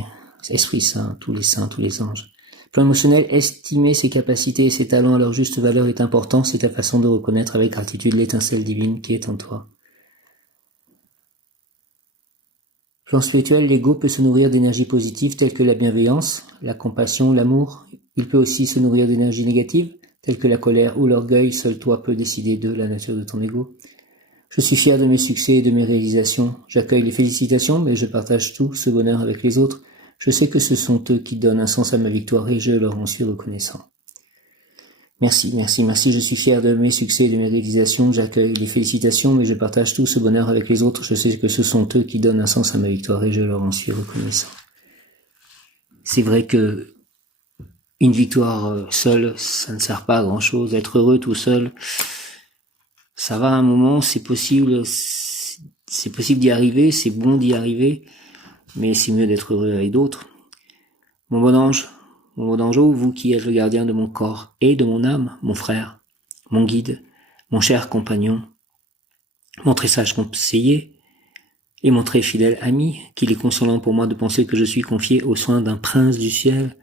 Esprit Saint, tous les anges. Plan émotionnel, estimer ses capacités et ses talents à leur juste valeur est important, c'est ta façon de reconnaître avec gratitude l'étincelle divine qui est en toi. Plan spirituel, l'ego peut se nourrir d'énergies positives telles que la bienveillance, la compassion, l'amour. Il peut aussi se nourrir d'énergies négatives telles que la colère ou l'orgueil. Seul toi peux décider de la nature de ton ego. Je suis fier de mes succès et de mes réalisations. J'accueille les félicitations, mais je partage tout ce bonheur avec les autres. Je sais que ce sont eux qui donnent un sens à ma victoire et je leur en suis reconnaissant. Merci. Je suis fier de mes succès et de mes réalisations. J'accueille les félicitations, mais je partage tout ce bonheur avec les autres. Je sais que ce sont eux qui donnent un sens à ma victoire et je leur en suis reconnaissant. C'est vrai que une victoire seule, ça ne sert pas à grand chose. Être heureux tout seul, ça va à un moment, c'est possible d'y arriver, c'est bon d'y arriver, mais c'est mieux d'être heureux avec d'autres. Mon bon ange, vous qui êtes le gardien de mon corps et de mon âme, mon frère, mon guide, mon cher compagnon, mon très sage conseiller et mon très fidèle ami, qu'il est consolant pour moi de penser que je suis confié aux soins d'un prince du ciel.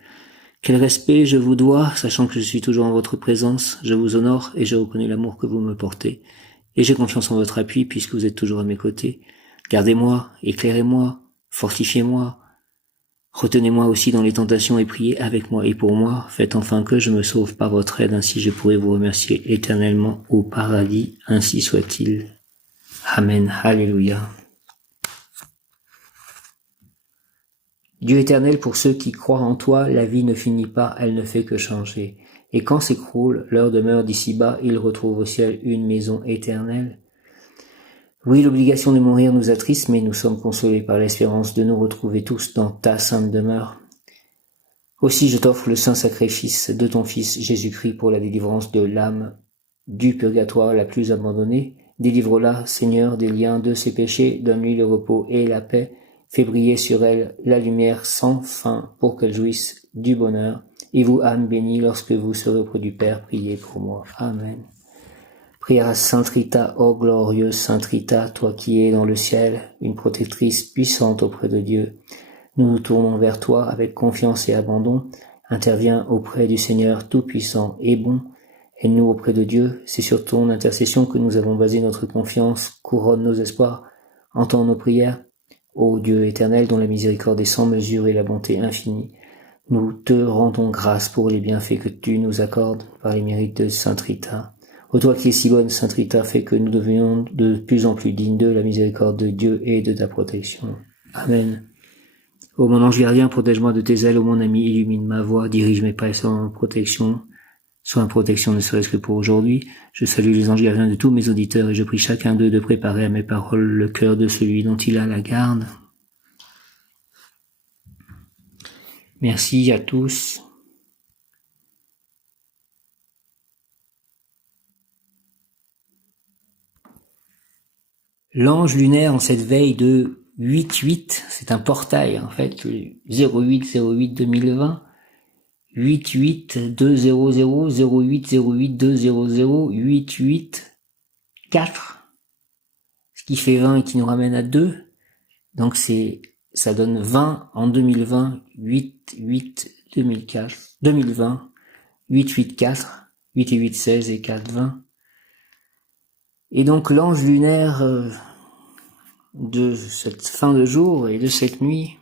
Quel respect je vous dois, sachant que je suis toujours en votre présence, je vous honore et je reconnais l'amour que vous me portez. Et j'ai confiance en votre appui puisque vous êtes toujours à mes côtés. Gardez-moi, éclairez-moi, fortifiez-moi. Retenez-moi aussi dans les tentations et priez avec moi et pour moi. Faites enfin que je me sauve par votre aide, ainsi je pourrai vous remercier éternellement au paradis. Ainsi soit-il. Amen. Alléluia. Dieu éternel, pour ceux qui croient en toi, la vie ne finit pas, elle ne fait que changer. Et quand s'écroule leur demeure d'ici-bas, ils retrouvent au ciel une maison éternelle. Oui, l'obligation de mourir nous attriste, mais nous sommes consolés par l'espérance de nous retrouver tous dans ta sainte demeure. Aussi je t'offre le saint sacrifice de ton Fils Jésus-Christ pour la délivrance de l'âme du purgatoire la plus abandonnée. Délivre-la, Seigneur, des liens de ses péchés, donne-lui le repos et la paix. Fais briller sur elle la lumière sans fin pour qu'elle jouisse du bonheur. Et vous, âme bénie, lorsque vous serez auprès du Père, priez pour moi. Amen. Prière à Sainte Rita, ô glorieuse Sainte Rita, toi qui es dans le ciel, une protectrice puissante auprès de Dieu. Nous nous tournons vers toi avec confiance et abandon. Interviens auprès du Seigneur Tout-Puissant et bon. Aide-nous auprès de Dieu. C'est sur ton intercession que nous avons basé notre confiance. Couronne nos espoirs. Entends nos prières. Ô Dieu éternel, dont la miséricorde est sans mesure et la bonté infinie, nous te rendons grâce pour les bienfaits que tu nous accordes par les mérites de Sainte Rita. Ô toi qui es si bonne, Sainte Rita, fais que nous devenions de plus en plus dignes de la miséricorde de Dieu et de ta protection. Amen. Ô mon ange gardien, protège-moi de tes ailes, ô mon ami, illumine ma voie, dirige mes pas et sois en protection, ne serait-ce que pour aujourd'hui. Je salue les anges gardiens de tous mes auditeurs et je prie chacun d'eux de préparer à mes paroles le cœur de celui dont il a la garde. Merci à tous. L'ange lunaire en cette veille de 8-8, c'est un portail en fait, 08-08-2020, 88-200-08-08-200-8-8-4, ce qui fait 20 et qui nous ramène à 2, donc ça donne 20 en 2020, 8-8-2004, 2020, 8-8-4, 8 et 8, 16 et 4, 20. Et donc l'ange lunaire de cette fin de jour et de cette nuit,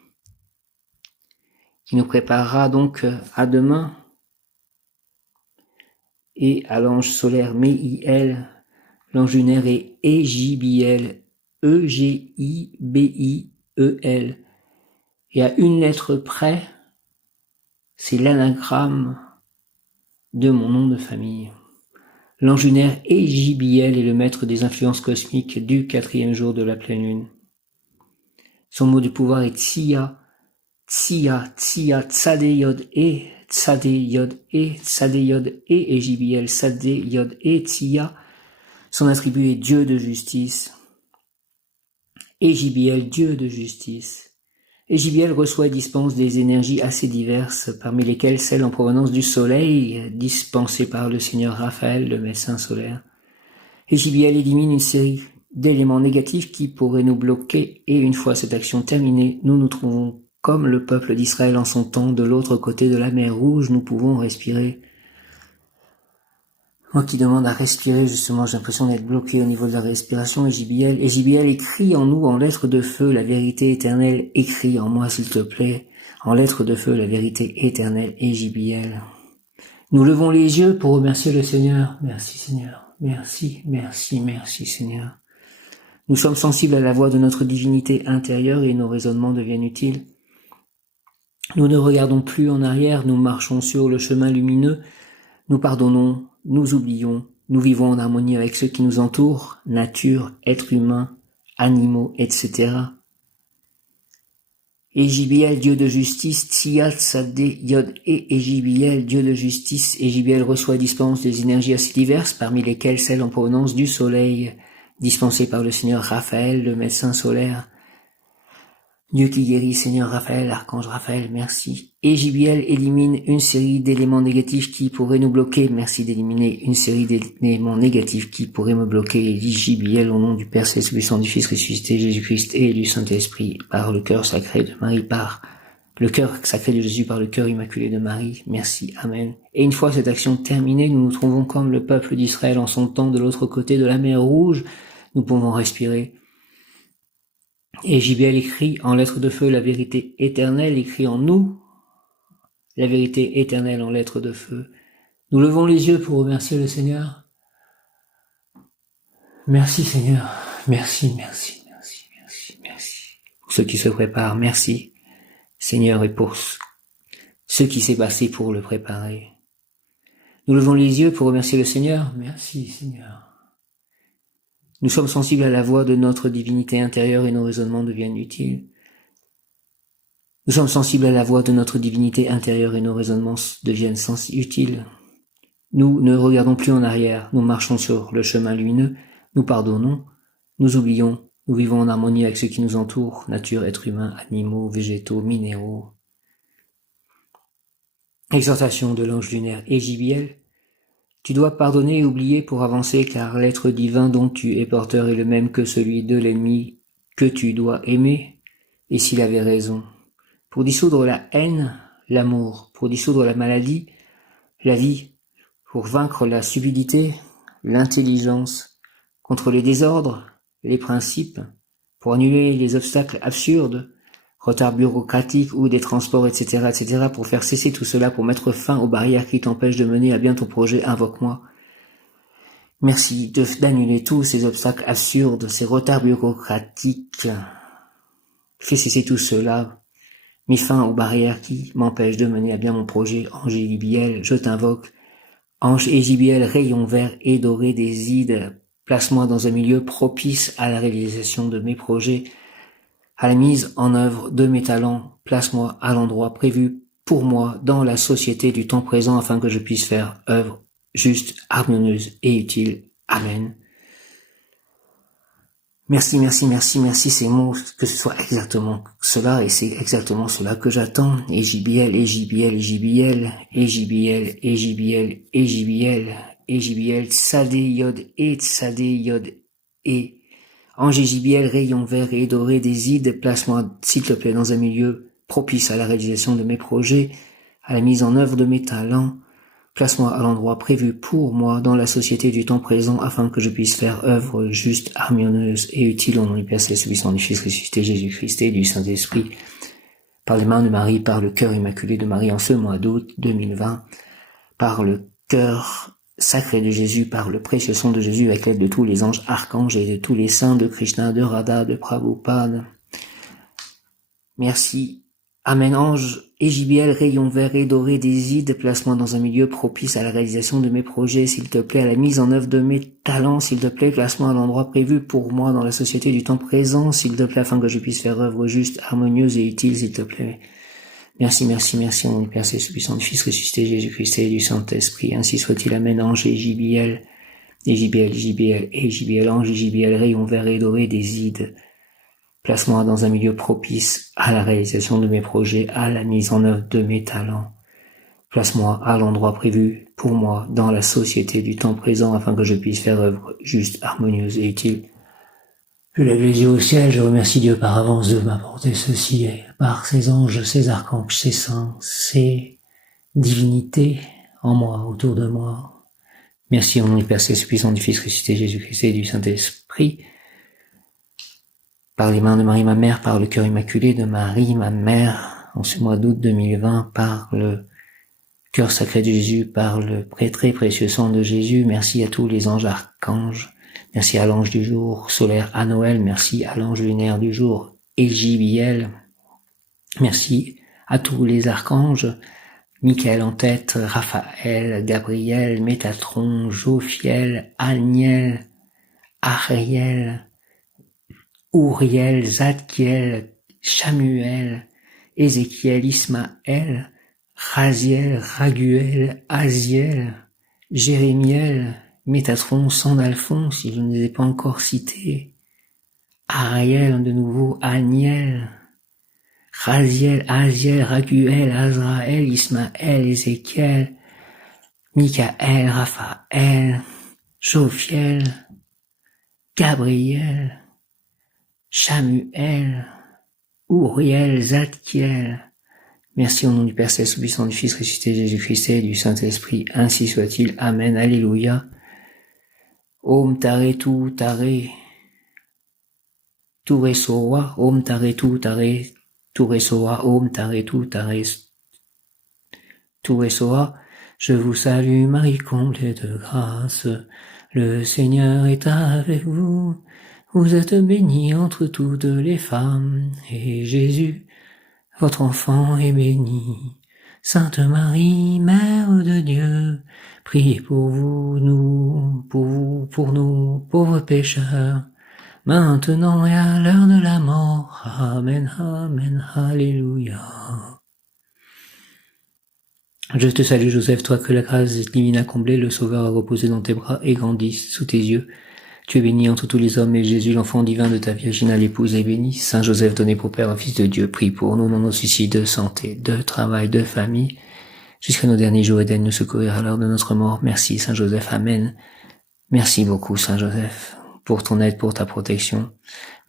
qui nous préparera donc à demain, et à l'ange solaire Méiel, l'ange lunaire est Égibiel, E-G-I-B-I-E-L, et à une lettre près, c'est l'anagramme de mon nom de famille. L'ange lunaire Égibiel est le maître des influences cosmiques du 4e jour de la pleine lune. Son mot de pouvoir est Tsia, Tsia, Tsia, Tsadeyod E, Tsadeyod E, Tsadeyod E, Égibiel, Tsadeyod E, Tsia. Son attribut est Dieu de justice. Égibiel, Dieu de justice. Égibiel reçoit et dispense des énergies assez diverses, parmi lesquelles celles en provenance du soleil, dispensées par le seigneur Raphaël, le médecin solaire. Égibiel élimine une série d'éléments négatifs qui pourraient nous bloquer, et une fois cette action terminée, nous nous trouvons comme le peuple d'Israël en son temps, de l'autre côté de la mer Rouge, nous pouvons respirer. Moi qui demande à respirer, justement, j'ai l'impression d'être bloqué au niveau de la respiration. Égibiel écrit en nous, en lettres de feu, la vérité éternelle. Écris en moi, s'il te plaît, en lettres de feu, la vérité éternelle. Égibiel. Nous levons les yeux pour remercier le Seigneur. Merci Seigneur. Merci, merci, merci Seigneur. Nous sommes sensibles à la voix de notre divinité intérieure et nos raisonnements deviennent utiles. Nous ne regardons plus en arrière, nous marchons sur le chemin lumineux. Nous pardonnons, nous oublions, nous vivons en harmonie avec ceux qui nous entourent, nature, êtres humains, animaux, etc. Égibiel, Dieu de justice, Tsia, Tsadé, Yod et Égibiel, Dieu de justice. Égibiel reçoit et dispense des énergies assez diverses, parmi lesquelles celles en provenance du soleil, dispensées par le seigneur Raphaël, le médecin solaire. Dieu qui guérit, Seigneur Raphaël, Archange Raphaël, merci. Égibiel élimine une série d'éléments négatifs qui pourraient nous bloquer. Merci d'éliminer une série d'éléments négatifs qui pourraient me bloquer. Égibiel, au nom du Père Céleste, du Sang, du Fils ressuscité, Jésus-Christ et du Saint-Esprit, par le cœur sacré de Marie, par le cœur sacré de Jésus, par le cœur immaculé de Marie. Merci, Amen. Et une fois cette action terminée, nous nous trouvons comme le peuple d'Israël en son temps de l'autre côté de la mer Rouge. Nous pouvons respirer. Égibiel écrit en lettres de feu la vérité éternelle, écrit en nous la vérité éternelle en lettres de feu. Nous levons les yeux pour remercier le Seigneur. Merci Seigneur, merci, merci, merci, merci, merci. Pour ceux qui se préparent, merci Seigneur, et pour ce qui s'est passé pour le préparer. Nous levons les yeux pour remercier le Seigneur. Merci Seigneur. Nous sommes sensibles à la voix de notre divinité intérieure et nos raisonnements deviennent utiles. Nous sommes sensibles à la voix de notre divinité intérieure et nos raisonnements deviennent utiles. Nous ne regardons plus en arrière, nous marchons sur le chemin lumineux, nous pardonnons, nous oublions, nous vivons en harmonie avec ceux qui nous entourent, nature, êtres humains, animaux, végétaux, minéraux. Exhortation de l'ange lunaire Égibiel. Tu dois pardonner et oublier pour avancer, car l'être divin dont tu es porteur est le même que celui de l'ennemi que tu dois aimer, et s'il avait raison. Pour dissoudre la haine, l'amour, pour dissoudre la maladie, la vie, pour vaincre la stupidité, l'intelligence, contre les désordres, les principes, pour annuler les obstacles absurdes, retard bureaucratique ou des transports, etc., etc., pour faire cesser tout cela, pour mettre fin aux barrières qui t'empêchent de mener à bien ton projet, invoque-moi. Merci d'annuler tous ces obstacles absurdes, ces retards bureaucratiques. Fais cesser tout cela. mis fin aux barrières qui m'empêchent de mener à bien mon projet. Ange et JBL, je t'invoque. Ange et JBL, rayon vert et doré des ides, place-moi dans un milieu propice à la réalisation de mes projets, à la mise en œuvre de mes talents. Place-moi à l'endroit prévu pour moi dans la société du temps présent afin que je puisse faire œuvre juste, harmonieuse et utile. Amen. Merci, merci, merci, merci, ces mots, que ce soit exactement cela, et c'est exactement cela que j'attends. Et JBL, et JBL, et JBL, et JBL, et JBL, et JBL, et JBL, Tsadé, Yod, et Tsadé, Yod, et Ange et JBL, rayon vert et doré des ides, place-moi, s'il te plaît, dans un milieu propice à la réalisation de mes projets, à la mise en œuvre de mes talents. Place-moi à l'endroit prévu pour moi dans la société du temps présent afin que je puisse faire œuvre juste, harmonieuse et utile au nom du Père Céleste, du Fils, du Fils ressuscité, Jésus-Christ et du Saint-Esprit. Par les mains de Marie, par le cœur immaculé de Marie en ce mois d'août 2020, par le cœur sacré de Jésus, par le précieux sang de Jésus, avec l'aide de tous les anges, archanges et de tous les saints de Krishna, de Radha, de Prabhupada. Merci. Amen. Ange et JBL, rayon vert et doré des ides, place-moi dans un milieu propice à la réalisation de mes projets, s'il te plaît, à la mise en œuvre de mes talents, s'il te plaît, place-moi à l'endroit prévu pour moi dans la société du temps présent, s'il te plaît, afin que je puisse faire œuvre juste, harmonieuse et utile, s'il te plaît. Merci, merci, merci, au nom du Père Céleste, du Puissant, du Fils ressuscité, Jésus-Christ et du Saint-Esprit. Ainsi soit-il. Amen. Ange et JBL, et JBL, JBL, et JBL, ange et JBL, rayon vert et doré des ides. Place-moi dans un milieu propice à la réalisation de mes projets, à la mise en œuvre de mes talents. Place-moi à l'endroit prévu pour moi dans la société du temps présent afin que je puisse faire œuvre juste, harmonieuse et utile. Je lève les yeux au ciel, je remercie Dieu par avance de m'apporter ceci et par ses anges, ses archanges, ses saints, ses divinités en moi, autour de moi. Merci au nom du Père Céleste, puissant du Fils ressuscité, Jésus-Christ et du Saint-Esprit. Par les mains de Marie, ma mère, par le cœur immaculé de Marie, ma mère, en ce mois d'août 2020, par le cœur sacré de Jésus, par le très précieux sang de Jésus, merci à tous les anges archanges, merci à l'ange du jour solaire à Noël, merci à l'ange lunaire du jour Égibiel, merci à tous les archanges, Michael en tête, Raphaël, Gabriel, Métatron, Jophiel, Aniel, Ariel, Uriel, Zadkiel, Chamuel, Ézéchiel, Ismaël, Raziel, Raguel, Aziel, Jérémiel, Métatron, Sandalphon, si je ne les ai pas encore cités, Ariel, de nouveau, Aniel, Raziel, Aziel, Raguel, Azraël, Ismaël, Ézéchiel, Michaël, Raphaël, Jophiel, Gabriel, Chamuel, Uriel, Zadkiel. Merci au nom du Père Céleste, puissant du Fils ressuscité, Jésus-Christ et du Saint-Esprit. Ainsi soit-il. Amen. Alléluia. Om Tare Tu Tare. Ture Soa. Om Tare Tu Tare. Ture Soa. Om Tare Tu Tare. Ture Soa. Je vous salue, Marie comblée de grâce. Le Seigneur est avec vous. Vous êtes bénie entre toutes les femmes, et Jésus, votre enfant, est béni. Sainte Marie, Mère de Dieu, priez pour nous, pour nous, pauvres pécheurs, maintenant et à l'heure de la mort. Amen, amen, alléluia. Je te salue, Joseph, toi que la grâce divine a comblé, le Sauveur a reposé dans tes bras et grandi sous tes yeux. Tu es béni entre tous les hommes, et Jésus, l'enfant divin de ta virginale épouse, est béni. Saint Joseph, donné pour Père au Fils de Dieu, prie pour nous dans nos soucis de santé, de travail, de famille, jusqu'à nos derniers jours, et d'aide nous secourir à l'heure de notre mort. Merci, Saint Joseph. Amen. Merci beaucoup, Saint Joseph, pour ton aide, pour ta protection.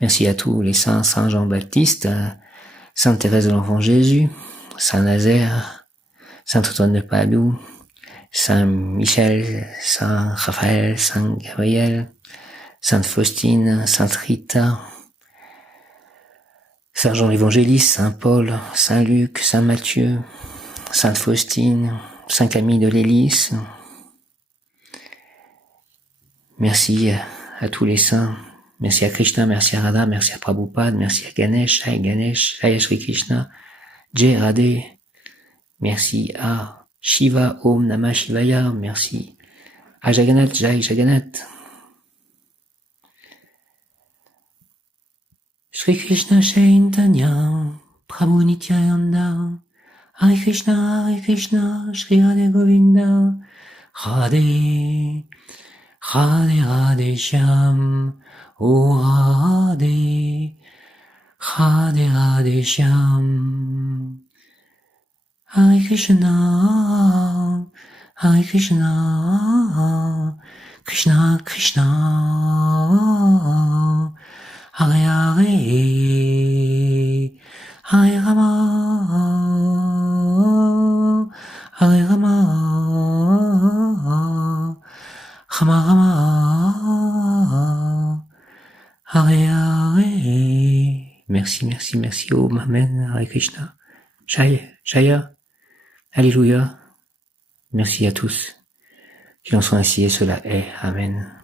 Merci à tous les saints, Saint Jean-Baptiste, Sainte Thérèse de l'Enfant Jésus, Saint Nazaire, Saint Antoine de Padoue, Saint Michel, Saint Raphaël, Saint Gabriel, Sainte Faustine, Sainte Rita, Saint Jean l'Évangéliste, Saint Paul, Saint Luc, Saint Matthieu, Sainte Faustine, Saint Camille de l'Hélice. Merci à tous les saints. Merci à Krishna, merci à Radha, merci à Prabhupada, merci à Ganesh, Jai Ganesh, Jai Shri Krishna, Jai Radhe, merci à Shiva Om Namah Shivaya, merci à Jagannath, Jai Jagannath. Shri Krishna Chaitanya, Prabhu Nityananda, Hare Krishna, Shri Radhe Govinda, Radhe, Radhe Radhe Shyam, O Radhe, Radhe Radhe Shyam. Hare Krishna, Krishna Krishna, Hare Hare, Hare Rama, Hare Rama, Rama Rama, Hare Hare. Merci, Om, Amen, Hare Krishna, Jaya, Alléluia. Merci à tous. Qu'il en soit ainsi et cela est. Amen.